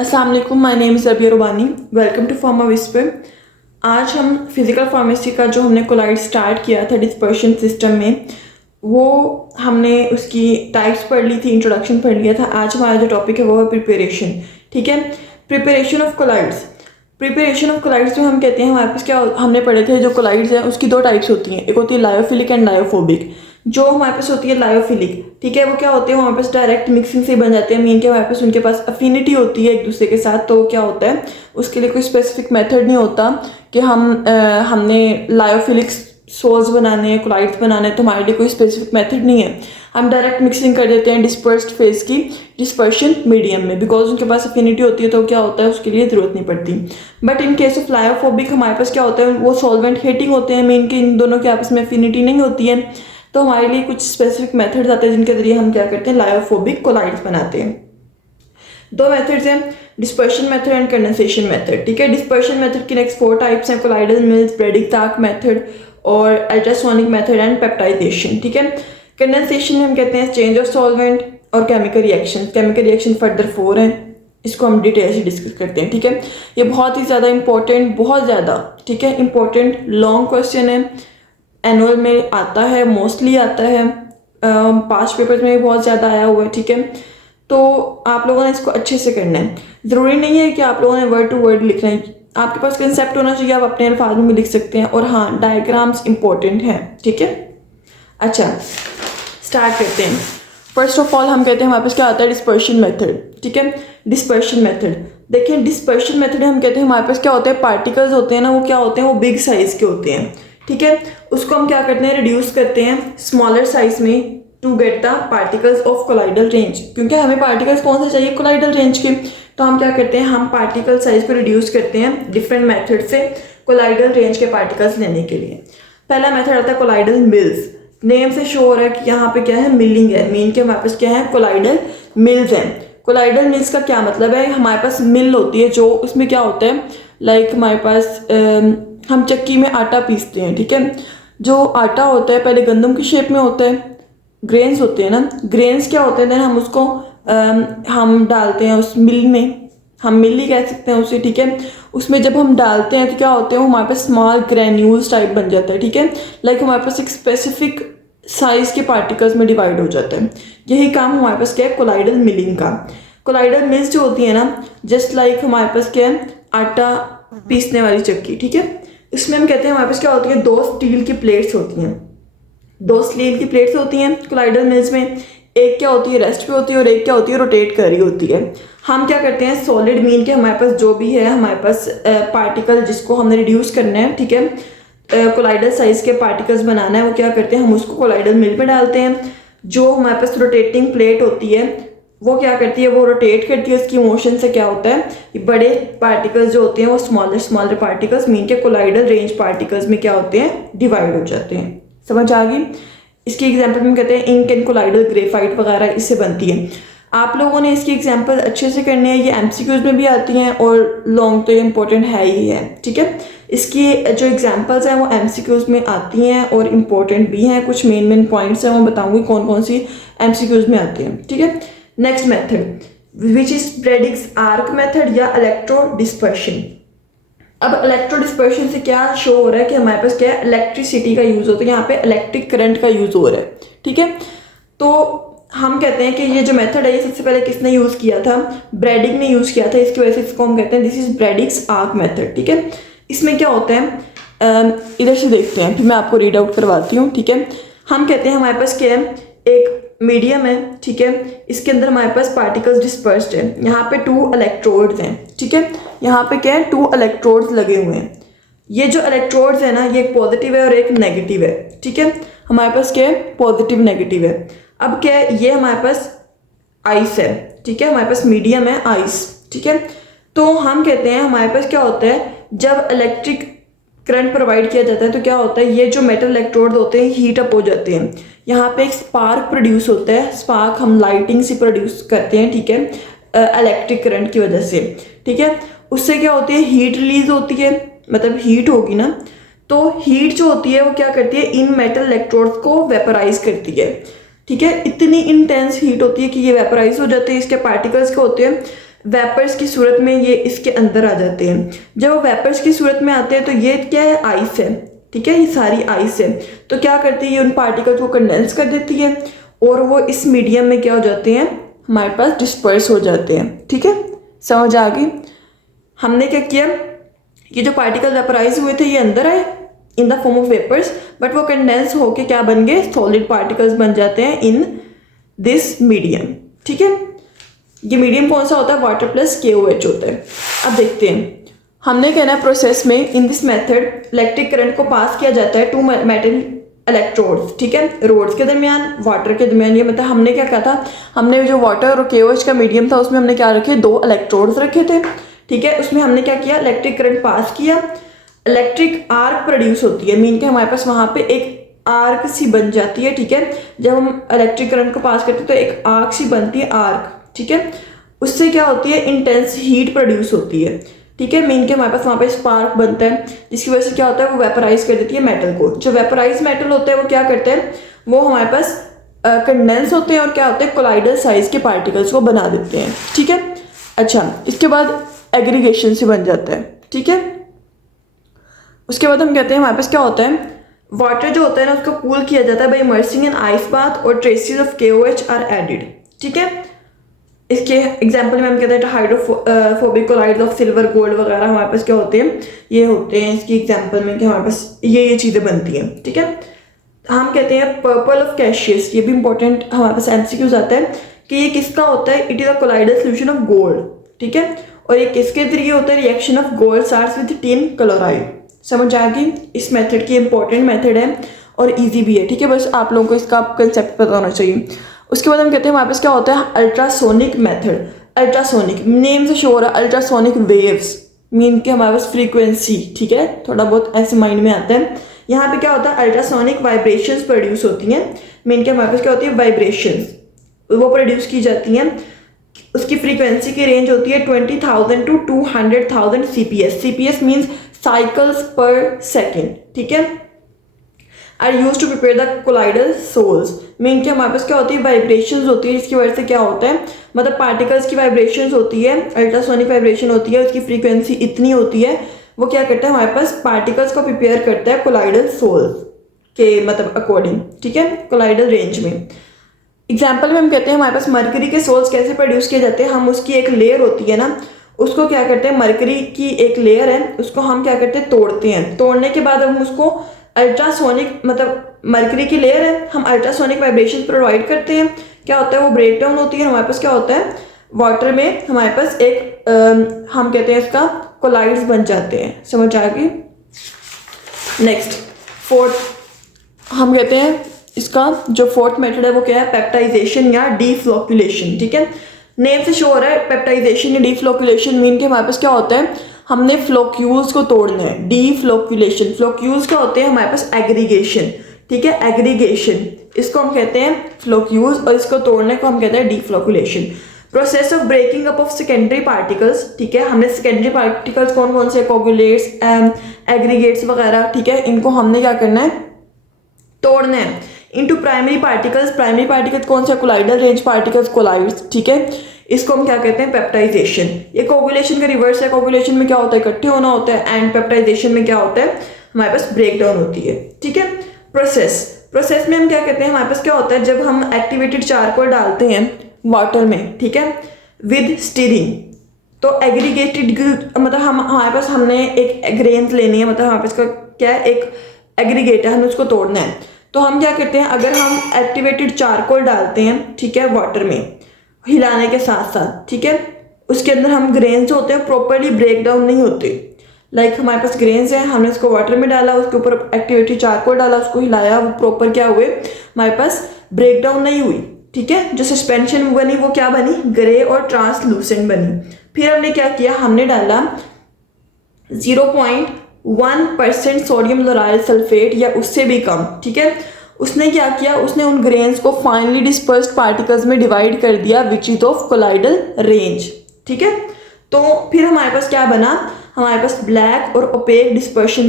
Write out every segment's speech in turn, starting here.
अस्सलाम वालेकुम, my name is Rabia Rubani. Welcome to pharma whisper. आज हम फिज़िकल फार्मेसी का जो हमने कोलाइड स्टार्ट किया था डिस्पर्शन सिस्टम में, वो हमने उसकी टाइप्स पढ़ ली थी, इंट्रोडक्शन पढ़ लिया था। आज हमारा जो टॉपिक है वो है प्रिपरेशन। ठीक है, preparation of colloids. Preparation of colloids में हम कहते हैं, हमारे पास क्या हमने पढ़े थे, जो कोलाइड्स हैं उसकी दो टाइप्स होती हैं, एक होती है लायोफिलिक एंड लायोफोबिक। जो हमारे पास होती है लायोफिलिक, ठीक है, वो क्या होते हैं, हमारे पास डायरेक्ट मिक्सिंग से बन जाते हैं। मीन के हमारे पास उनके पास अफिनिटी होती है एक दूसरे के साथ। तो क्या होता है, उसके लिए कोई स्पेसिफिक मेथड नहीं होता कि हमने लायोफिलिक सोल्स बनाने हैं, कोलाइड्स बनाने हैं, तो हमारे लिए कोई स्पेसिफिक मेथड नहीं है। हम डायरेक्ट मिक्सिंग कर देते हैं डिस्पर्स्ड फेज की डिस्पर्शन मीडियम में, बिकॉज उनके पास अफिनिटी होती है, तो क्या होता है, उसके लिए ज़रूरत नहीं पड़ती। But in case of lyophobic हमारे पास क्या होता है, वो सॉल्वेंट हिटिंग होते हैं, मीन के इन दोनों के आपस में अफिनिटी नहीं होती है। तो हमारे लिए कुछ स्पेसिफिक मेथड्स आते हैं जिनके जरिए हम क्या करते हैं, लायोफोबिक कोलाइड्स बनाते हैं। दो मेथड्स हैं, dispersion method and condensation method. ठीक है, डिस्पर्शन मेथड की नेक्स्ट 4 टाइप्स हैं, कोलाइडल मिल्स, ब्रेडिक-ताक मेथड और अल्ट्रासोनिक मेथड एंड पेप्टाइजेशन। ठीक है, कंडेंसेशन में हम कहते हैं चेंज ऑफ सॉल्वेंट और chemical reaction. Chemical reaction further 4 हैं, इसको हम डिटेल से डिस्कस करते हैं। ठीक है, ये बहुत ही ज़्यादा इंपॉर्टेंट, बहुत ज़्यादा, ठीक है, इंपॉर्टेंट लॉन्ग क्वेश्चन है, एनुअल में आता है, मोस्टली आता है, पास्ट पेपर्स में भी बहुत ज़्यादा आया हुआ है। ठीक है, तो आप लोगों ने इसको अच्छे से करना है। ज़रूरी नहीं है कि आप लोगों ने वर्ड टू वर्ड लिखना है, आपके पास कंसेप्ट होना चाहिए, आप अपने अल्फाज में भी लिख सकते हैं। और हाँ, डायग्राम्स इंपॉर्टेंट हैं। ठीक है, अच्छा स्टार्ट करते हैं। फर्स्ट ऑफ ऑल हम कहते हैं हमारे पास क्या आता है, डिस्पर्शन मेथड। ठीक है, डिस्पर्शन मेथड देखें, डिस्पर्शन मेथड हम कहते हैं हमारे पास क्या होता है, पार्टिकल्स होते हैं ना, वो क्या होते हैं, वो बिग साइज़ के होते हैं। ठीक है, उसको हम क्या करते हैं, रिड्यूस करते हैं स्मॉलर साइज में to get the particles of colloidal range. क्योंकि हमें पार्टिकल्स कौन से चाहिए, कोलाइडल रेंज के। तो हम क्या करते हैं, हम पार्टिकल साइज को रिड्यूस करते हैं डिफरेंट मेथड से कोलाइडल रेंज के पार्टिकल्स लेने के लिए। पहला मेथड आता है कोलाइडल मिल्स। नेम से शो हो रहा है कि यहाँ पे क्या है, मिलिंग है। मीन के हमारे पास क्या है, कोलाइडल मिल्स है। कोलाइडल मिल्स का क्या मतलब है, हमारे पास मिल होती है, जो उसमें क्या होता है, लाइक हमारे पास हम चक्की में आटा पीसते हैं। ठीक है, जो आटा होता है पहले गंदम की शेप में होता है, ग्रेन्स होते हैं ना, ग्रेन्स क्या होते हैं, देन हम उसको हम डालते हैं उस मिल में, हम मिल ही कह सकते हैं उसे। ठीक है, उसमें जब हम डालते हैं तो क्या होते हैं, हमारे पास स्मॉल ग्रेन्यूल्स टाइप बन जाता है। ठीक है, लाइक हमारे पास एक स्पेसिफिक साइज के पार्टिकल्स में डिवाइड हो जाता है। यही काम हमारे पास क्या है, कोलाइडल मिलिंग का। कोलाइडल मिल्स जो होती है ना, जस्ट लाइक हमारे पास क्या है, आटा पीसने वाली चक्की। ठीक है, इसमें हम कहते हैं हमारे पास क्या होती है, 2 स्टील की प्लेट्स होती हैं, 2 स्टील की प्लेट्स होती हैं कोलाइडल मिल्स में। एक क्या होती है, रेस्ट पे होती है, और एक क्या होती है, रोटेट कर रही होती है। हम क्या करते हैं, सॉलिड मीन के हमारे पास जो भी है, हमारे पास पार्टिकल जिसको हमने रिड्यूस करना है, ठीक है, कोलाइडल साइज के पार्टिकल्स बनाना है, वो क्या करते हैं, हम उसको कोलाइडल मिल में डालते हैं। जो हमारे पास रोटेटिंग प्लेट होती है, वो क्या करती है, वो रोटेट करती है, उसकी मोशन से क्या होता है, बड़े पार्टिकल्स जो होते हैं वो स्मॉलर स्मॉलर पार्टिकल्स मीन के कोलाइडल रेंज पार्टिकल्स में क्या होते हैं, डिवाइड हो जाते हैं। समझ आ गई। इसकी एग्जांपल में कहते हैं इंक एंड कोलाइडल ग्रेफाइट वगैरह इससे बनती है। आप लोगों ने इसकी एग्जांपल अच्छे से करनी है, ये एमसीक्यूज में भी आती हैं और लॉन्ग तो ये इंपॉर्टेंट है ही है। ठीक है, इसकी जो एग्जांपल्स हैं वो एमसीक्यूज में आती हैं और इम्पोर्टेंट भी हैं। कुछ मेन पॉइंट्स हैं, वो बताऊंगी कौन कौन सी एमसीक्यूज में आती हैं। ठीक है, next method which is Bredig's arc method या इलेक्ट्रो डिस्पर्शन। अब इलेक्ट्रो डिस्पर्शन से क्या शो हो रहा है कि हमारे पास क्या है, इलेक्ट्रिसिटी का यूज़ होता है, यहाँ पे इलेक्ट्रिक करंट का यूज़ हो रहा है। ठीक है, तो हम कहते हैं कि ये जो मेथड है, ये सबसे पहले किसने यूज़ किया था, ब्रेडिक ने यूज़ किया था। इसकी वजह से इसको हम कहते हैं this is Bredig's arc method. ठीक है, इसमें क्या होता है, इधर से देखते हैं, फिर मैं आपको रीड आउट करवाती हूँ। ठीक है, हम कहते हैं हमारे पास क्या है, एक मीडियम है। ठीक है, इसके अंदर हमारे पास पार्टिकल्स डिस्पर्स्ड है, यहाँ पे 2 इलेक्ट्रोड्स हैं। ठीक है, यहाँ पे क्या है, 2 इलेक्ट्रोड्स लगे हुए हैं। ये जो इलेक्ट्रोड्स है ना, ये एक पॉजिटिव है और एक नेगेटिव है। ठीक है, हमारे पास क्या है, पॉजिटिव नेगेटिव है। अब क्या है, ये हमारे पास आइस है। ठीक है, हमारे पास मीडियम है आइस। ठीक है, तो हम कहते हैं हमारे पास क्या होता है, जब इलेक्ट्रिक करंट प्रोवाइड किया जाता है तो क्या होता है, ये जो मेटल इलेक्ट्रोड होते हैं हीट अप हो जाते हैं। यहाँ पे एक स्पार्क प्रोड्यूस होता है, स्पार्क हम लाइटिंग से प्रोड्यूस करते हैं। ठीक है, इलेक्ट्रिक करंट की वजह से। ठीक है, उससे क्या होती है, हीट रिलीज होती है, मतलब हीट होगी ना, तो हीट जो होती है वो क्या करती है, इन मेटल इलेक्ट्रोड्स को वेपराइज करती है। ठीक है, इतनी इंटेंस हीट होती है कि ये वेपराइज हो जाते हैं। इसके पार्टिकल्स क्या होते हैं, वेपर्स की सूरत में ये इसके अंदर आ जाते हैं। जब वो वेपर्स की सूरत में आते हैं तो ये क्या है, आइस है, ठीक है, ये सारी आइस है। तो क्या करती है, ये उन पार्टिकल्स को कंडेंस कर देती है और वो इस मीडियम में क्या हो जाते हैं, हमारे पास डिस्पर्स हो जाते हैं। ठीक है, समझ आ गई। हमने क्या किया, ये जो पार्टिकल वेपराइज हुए थे ये अंदर आए in the form of vapours, but वो कंडेंस होके क्या बन गए, सॉलिड पार्टिकल्स बन जाते हैं इन दिस मीडियम। ठीक है, ये मीडियम कौन सा होता है, वाटर प्लस KOH होता है। अब देखते हैं, हमने कहना है प्रोसेस में in this method electric current को पास किया जाता है टू मेटल इलेक्ट्रोड्स, ठीक है, रोड्स के दरमियान, वाटर के दरमियान। ये मतलब हमने क्या कहा था, हमने जो वाटर और KOH का मीडियम था उसमें हमने क्या रखे, 2 इलेक्ट्रोड्स रखे थे। ठीक है, उसमें हमने क्या किया, इलेक्ट्रिक करंट पास किया, इलेक्ट्रिक आर्क प्रोड्यूस होती है, मीन के हमारे पास वहाँ पे एक आर्क सी बन जाती है। ठीक है, जब हम इलेक्ट्रिक करंट को पास करते हैं तो एक आर्क सी बनती है, आर्क। ठीक है, उससे क्या होती है, इंटेंस हीट प्रोड्यूस होती है। ठीक है, मीन के हमारे पास वहाँ पे स्पार्क बनता है, जिसकी वजह से क्या होता है, वो वेपराइज कर देती है मेटल को। जो वेपराइज मेटल होते हैं वो क्या करते हैं, वो हमारे पास कंडेंस होते हैं और क्या होते हैं, कोलाइडल साइज के पार्टिकल्स को बना देते हैं। ठीक है, अच्छा, इसके बाद एग्रीगेशन से बन जाता है। ठीक है, उसके बाद हम कहते हैं हमारे पास क्या होता है, वाटर जो होता है ना उसको कूल किया जाता है by immersing in ice bath और traces of KOH are added. ठीक है, इसके एग्जाम्पल में हम कहते हैं hydrophobic colloids of silver gold वगैरह हमारे पास क्या होते हैं, ये होते हैं इसकी एग्जाम्पल में कि हमारे पास ये चीज़ें बनती हैं। ठीक है, हम कहते हैं पर्पल ऑफ कैशियस, ये भी इंपॉर्टेंट हमारे पास MCQs आता है कि ये किसका होता है, it is a colloidal solution of gold. ठीक है, और ये किसके जरिए होता है, reaction of gold salts with tin chloride. समझ आ गई, इस मेथड की इंपॉर्टेंट मेथड है और ईजी भी है। ठीक है, बस आप लोगों को इसका कंसेप्ट पता होना चाहिए। उसके बाद हम कहते हैं हमारे पास क्या होता है, अल्ट्रासोनिक मेथड। अल्ट्रासोनिक नेम से शो हो रहा है, अल्ट्रासोनिक वेव्स मीन के हमारे पास फ्रीक्वेंसी। ठीक है, थोड़ा बहुत ऐसे माइंड में आता है। यहाँ पे क्या होता है, अल्ट्रासोनिक वाइब्रेशंस प्रोड्यूस होती हैं, मीन के हमारे पास क्या होती है, वाइब्रेशंस वो प्रोड्यूस की जाती हैं। उसकी फ्रीक्वेंसी की रेंज होती है 20,000 to 200,000 CPS। CPS means cycles per second. ठीक है, are used to prepare the colloidal sols, mean के हमारे पास क्या होती है, वाइब्रेशंस होती है, जिसकी वजह से क्या होता है, मतलब पार्टिकल्स की वाइब्रेशंस होती है, अल्ट्रासोनिक वाइब्रेशन होती है, उसकी फ्रीक्वेंसी इतनी होती है, वो क्या करता है, हमारे पास पार्टिकल्स को प्रिपेयर करता है कोलाइडल सोल्स के मतलब अकॉर्डिंग। ठीक है, कोलाइडल रेंज में। एग्जाम्पल में हम कहते हैं हमारे पास मरकरी के सोल्स कैसे प्रोड्यूस किए जाते हैं, हम उसकी एक लेयर होती है ना, उसको क्या करते हैं, मरकरी की एक लेयर है, उसको हम क्या करते हैं, तोड़ते हैं। तोड़ने के बाद हम उसको अल्ट्रासोनिक मतलब मरकरी की लेयर है, हम अल्ट्रासोनिक वाइब्रेशन प्रोवाइड करते हैं। क्या होता है, वो ब्रेक डाउन होती है, हमारे पास क्या होता है, वाटर में हमारे पास एक हम कहते हैं इसका कोलाइड्स बन जाते हैं। समझ आ गई। नेक्स्ट फोर्थ हम कहते हैं इसका जो फोर्थ मेथड है वो क्या है, पेप्टाइजेशन या डीफ्लोक्यूलेशन। ठीक है, नेम से शो हो रहा है पेप्टाइजेशन या डीफ्लोक्यूलेशन मीन के हमारे पास क्या होता है, हमने फ्लोक्यूल्स को तोड़ना है। डीफ्लोक्यूलेशन, फ्लोक्यूल्स क्या होते हैं हमारे पास, एग्रीगेशन। ठीक है, एग्रीगेशन इसको हम कहते हैं फ्लोक्यूल्स और इसको तोड़ने को हम कहते हैं deflocculation. Process of breaking up of secondary particles. ठीक है, हमने सेकेंडरी पार्टिकल्स कौन कौन से, कोगुलेट्स, एग्रीगेट्स वगैरह। ठीक है, इनको हमने क्या करना है, तोड़ना है into primary particles. Primary particles कौन से, कोलाइडल रेंज पार्टिकल्स, कोलाइड्स। ठीक है, इसको हम क्या कहते हैं, पेप्टाइजेशन। ये कोगुलेशन का रिवर्स है, कोगुलेशन में क्या होता है, इकट्ठे होना होता है, एंड पेप्टाइजेशन में क्या होता है, हमारे पास ब्रेक डाउन होती है। ठीक है, प्रोसेस में हम क्या कहते हैं, हमारे पास क्या होता है, जब हम एक्टिवेटेड चारकोल डालते हैं वाटर में, ठीक है, विद स्टीरिंग, तो एग्रीगेटेड मतलब हमारे पास हमने एक ग्रेन्स लेनी है, मतलब हमारे पास का क्या है, एक एग्रीगेट है, हमें उसको तोड़ना है। तो हम क्या करते हैं, अगर हम एक्टिवेटेड चारकोल डालते हैं, ठीक है, वाटर में हिलाने के साथ साथ, ठीक है, उसके अंदर हम ग्रेन्स होते हैं प्रॉपरली ब्रेक डाउन नहीं होते। लाइक हमारे पास ग्रेन्स हैं, हमने उसको वाटर में डाला, उसके ऊपर एक्टिवेटेड चारकोल डाला, उसको हिलाया, वो प्रॉपर क्या हुए, हमारे पास ब्रेक डाउन नहीं हुई। ठीक है, जो सस्पेंशन बनी वो क्या बनी, ग्रे और ट्रांसलूसेंट बनी। फिर हमने क्या किया, हमने डाला 0.1% सोडियम लोराइल सल्फेट या उससे भी कम। ठीक है, उसने क्या किया, उसने उन ग्रेन्स को फाइनली डिस्पर्स्ड पार्टिकल्स में डिवाइड कर दिया which is of colloidal range. ठीक है, तो फिर हमारे पास क्या बना, हमारे पास ब्लैक और ओपेक डिस्पर्शन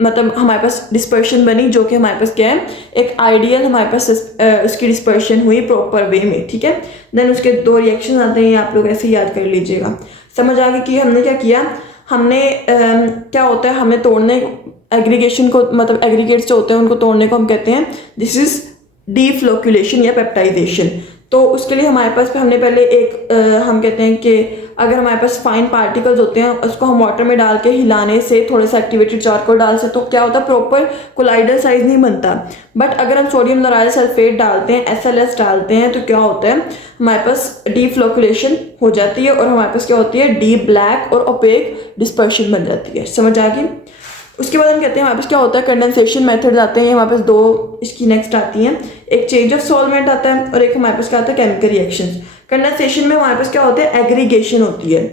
मतलब हमारे पास डिस्पर्शन बनी, जो कि हमारे पास क्या है, एक आइडियल हमारे पास उसकी डिस्पर्शन हुई प्रॉपर वे में, ठीक है। देन उसके 2 रिएक्शन आते हैं, आप लोग ऐसे याद कर लीजिएगा। समझ आ गई कि हमने क्या किया, हमने क्या होता है, हमें तोड़ने एग्रीगेशन को, मतलब एग्रीगेट्स जो होते हैं उनको तोड़ने को हम कहते हैं दिस इज डीफ्लोक्यूलेशन या पेप्टाइजेशन। तो उसके लिए हमारे पास हमने पहले एक हम कहते हैं कि अगर हमारे पास फाइन पार्टिकल्स होते हैं उसको हम वाटर में डाल के हिलाने से, थोड़े सा एक्टिवेटेड चारकोल डाल से, तो क्या होता है, प्रॉपर कोलाइडल साइज नहीं बनता। बट अगर हम सोडियम लोराइल सल्फेट डालते हैं, SLS डालते हैं, तो क्या होता है, हमारे पास डीफ्लोक्यूलेशन हो जाती है और हमारे पास क्या होती है, डी ब्लैक और ओपेक डिस्पर्शन बन जाती है। समझ आ गई। उसके बाद हम कहते हैं हमारे पास क्या होता है, कंडेंसेशन मेथड्स आते हैं। हमारे पास 2 इसकी नेक्स्ट आती हैं, एक चेंज ऑफ सॉल्वेंट आता है और एक हमारे पास क्या आता है, केमिकल रिएक्शंस। कंडेंसेशन में हमारे पास क्या होता है, एग्रीगेशन होती है,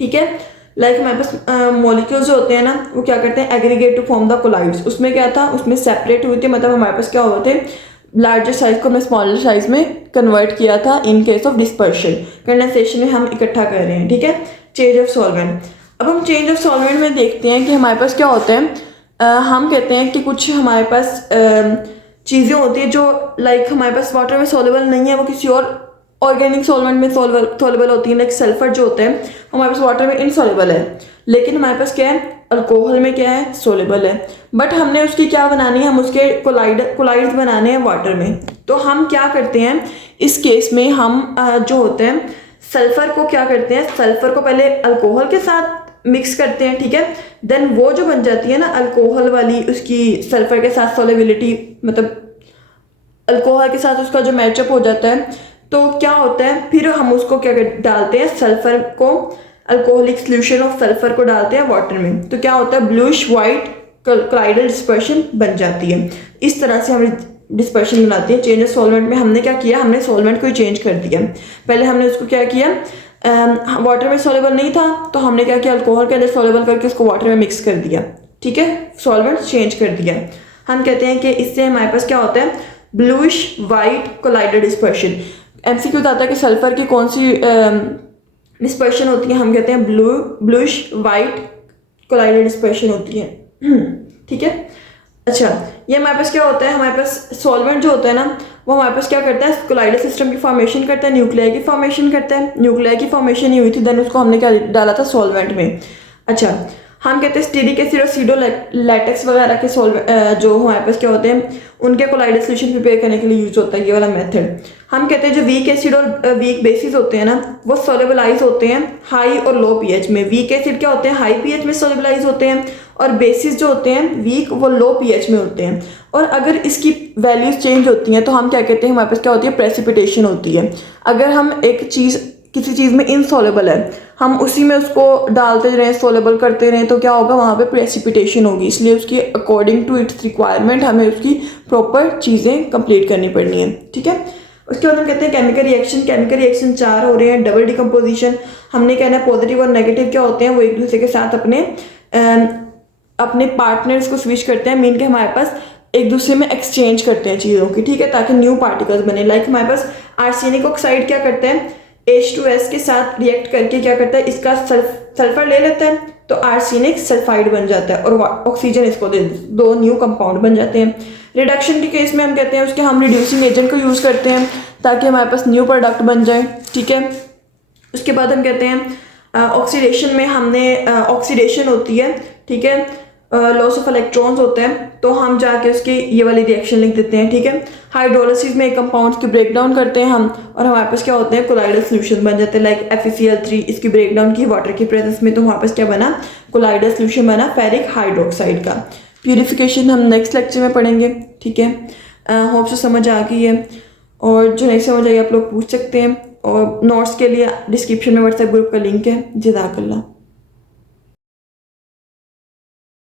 ठीक है। लाइक हमारे पास मॉलिक्यूल्स जो होते हैं ना, वो क्या करते हैं, aggregate to form the colloids. उसमें क्या था, उसमें सेपरेट हुई थी, मतलब हमारे पास क्या हुए थे, लार्जर साइज को हमने स्मॉलर साइज में कन्वर्ट किया था in case of dispersion. Condensation में हम इकट्ठा कर रहे हैं, ठीक है। चेंज ऑफ सॉल्वेंट, अब हम चेंज ऑफ सॉल्वेंट में देखते हैं कि हमारे पास क्या होता है, हम कहते हैं कि कुछ हमारे पास चीज़ें होती है जो लाइक हमारे पास वाटर में सोलेबल नहीं है, वो किसी और ऑर्गेनिक सॉल्वेंट में सोलेबल होती है। लाइक सल्फर जो होता है हमारे पास वाटर में इनसोलेबल है, लेकिन हमारे पास क्या है, अल्कोहल में क्या है, सोलेबल है। बट हमने उसकी क्या बनानी है, हम उसके कोलाइड्स बनाने हैं वाटर में। तो हम क्या करते हैं इस केस में, हम जो होते हैं सल्फर को क्या करते हैं, सल्फर को पहले अल्कोहल के साथ मिक्स करते हैं, ठीक है। देन वो जो बन जाती है ना अल्कोहल वाली, उसकी सल्फर के साथ सोलेबिलिटी, मतलब अल्कोहल के साथ उसका जो मैचअप हो जाता है, तो क्या होता है, फिर हम उसको क्या डालते हैं, सल्फर को, अल्कोहलिक सोल्यूशन ऑफ सल्फर को डालते हैं वाटर में। तो क्या होता है, ब्लूइश वाइट कोलाइडल डिस्पर्शन बन जाती है। इस तरह से हम डिस्पर्शन बनाती है। चेंज ऑफ सॉल्वेंट में हमने क्या किया, हमने सॉल्वेंट को ही चेंज कर दिया। पहले हमने उसको क्या किया, वाटर में सोलेबल नहीं था, तो हमने क्या किया, अल्कोहल के अंदर सोलेबल करके उसको वाटर में मिक्स कर दिया, ठीक है, सॉल्वेंट चेंज कर दिया। हम कहते हैं कि इससे हमारे पास क्या होता है, bluish white colloidal dispersion. MCQ आता है कि सल्फर की कौन सी डिस्पर्शन होती है, हम कहते हैं ब्लूइश वाइट कोलाइडल डिस्पर्शन होती है, ठीक है। अच्छा, ये हमारे पास क्या होता है, हमारे पास सॉल्वेंट जो होता है ना, वो हमारे पास क्या करता है, कोलाइडल सिस्टम की फॉर्मेशन करता है, न्यूक्लियर की फॉर्मेशन करता है। न्यूक्लियर की फॉर्मेशन नहीं हुई थी, देन उसको हमने क्या डाला था, सॉल्वेंट में। अच्छा, हम कहते हैं स्टीरिक एसिड और सीडो लैटेक्स वगैरह के जो हमारे पास क्या होते हैं, उनके कोलाइडल सॉल्यूशन प्रिपेयर करने के लिए यूज होता है ये वाला मेथड। हम कहते हैं जो वीक एसिड और वीक बेसिस होते हैं ना, वो सोलेबलाइज होते हैं हाई और लो पीएच में। वीक एसिड क्या होते हैं, हाई पीएच में सोलेबलाइज होते हैं, और बेसिस जो होते हैं वीक, वो लो पीएच में होते हैं। और अगर इसकी वैल्यूज चेंज होती हैं तो हम क्या कहते हैं, हमारे पास क्या होती है, प्रेसिपिटेशन होती है। अगर हम एक चीज़ किसी चीज़ में इनसोलेबल है, हम उसी में उसको डालते रहें, सोलेबल करते रहें, तो क्या होगा, वहाँ पे प्रेसिपिटेशन होगी। इसलिए उसकी अकॉर्डिंग टू इट्स रिक्वायरमेंट हमें उसकी प्रॉपर चीज़ें कंप्लीट करनी पड़नी है, ठीक है। उसके बाद हम कहते हैं केमिकल रिएक्शन। केमिकल रिएक्शन 4 हो रहे हैं। डबल डिकम्पोजिशन, हमने कहना है पॉजिटिव और नेगेटिव क्या होते हैं, वो एक दूसरे के साथ अपने पार्टनर्स को स्विच करते हैं, मीन के हमारे पास एक दूसरे में एक्सचेंज करते हैं चीज़ों की, ठीक है, ताकि न्यू पार्टिकल्स बने। लाइक हमारे पास आर्सेनिक ऑक्साइड क्या करता है, H2S के साथ रिएक्ट करके क्या करता है, इसका सल्फर ले लेता है, तो आर्सेनिक सल्फाइड बन जाता है, और ऑक्सीजन इसको दे, 2 न्यू कंपाउंड बन जाते हैं। रिडक्शन के केस में हम कहते हैं उसके हम रिड्यूसिंग एजेंट को यूज़ करते हैं ताकि हमारे पास न्यू प्रोडक्ट बन जाए, ठीक है। उसके बाद हम कहते हैं ऑक्सीडेशन में हमने ऑक्सीडेशन होती है, ठीक है, लॉस ऑफ इलेक्ट्रॉन्स होते हैं, तो हम जाके उसकी ये वाली रिएक्शन लिख देते हैं, ठीक है। हाइड्रोलिसिस में कंपाउंड्स की ब्रेक डाउन करते हैं हम, और हमारे पास क्या होते हैं, कोलाइडल सॉल्यूशन बन जाते हैं। लाइक FeCl3, इसकी ब्रेक डाउन की वाटर की प्रेजेंस में, तो हमारे पास क्या बना, कोलाइडल सॉल्यूशन बना फेरिक हाइड्रोक्साइड का। प्यूरिफिकेशन हम नेक्स्ट लेक्चर में पढ़ेंगे, ठीक है। होप से समझ आ गई है, और जो नहीं समझ आई आप लोग पूछ सकते हैं, और नोट्स के लिए डिस्क्रिप्शन में व्हाट्सएप ग्रुप का लिंक है। जज़ाकल्लाह।